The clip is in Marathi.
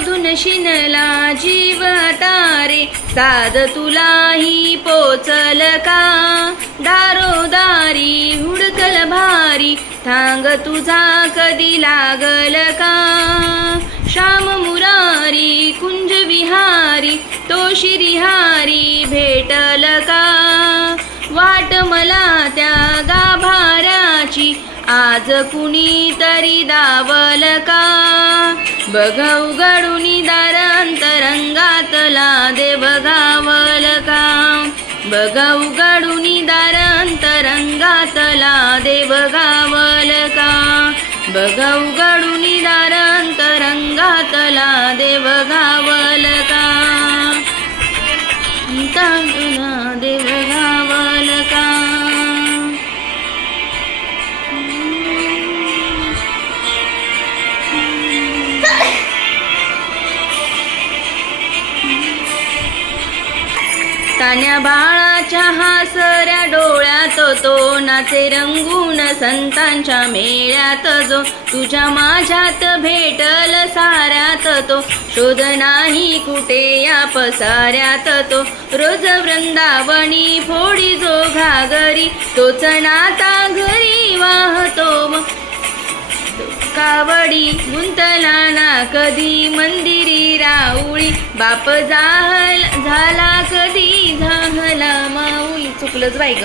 शोधून शिनला जीव तारे, साध तुलाही पोचल का? दारोदारी हुडकल भारी, थांग तुझा कधी लागल का? श्याम मुरारी कुंज विहारी, तो श्रीहारी भेटल का? वाट मला त्या गाभाऱ्याची, आज कुणी तरी दावल का? बघ उघडूनी दार अंतरंगातला देव गावल का? बघ उघडूनी दार अंतरंगातला देव गावल का? बघ उघडूनी दार अंतरंगातला देव गावल का? तुला देव गावल का? तान्या बाळाच्या हासऱ्या डोळ्यात तो नाचे रंगून संतांच्या मेळ्यात जो, तुझ्या माझ्यात भेटल साऱ्यात तो, शोध नाही कुठे या पसाऱ्यात तो. रोज वृंदावनी फोडी जो घागरी, तोच नाता घरी वाहतो कावडी. गुंतला ना कधी मंदिरी राऊळी, बाप झाला कधी झाला माऊली. चुकलंच बाई ग.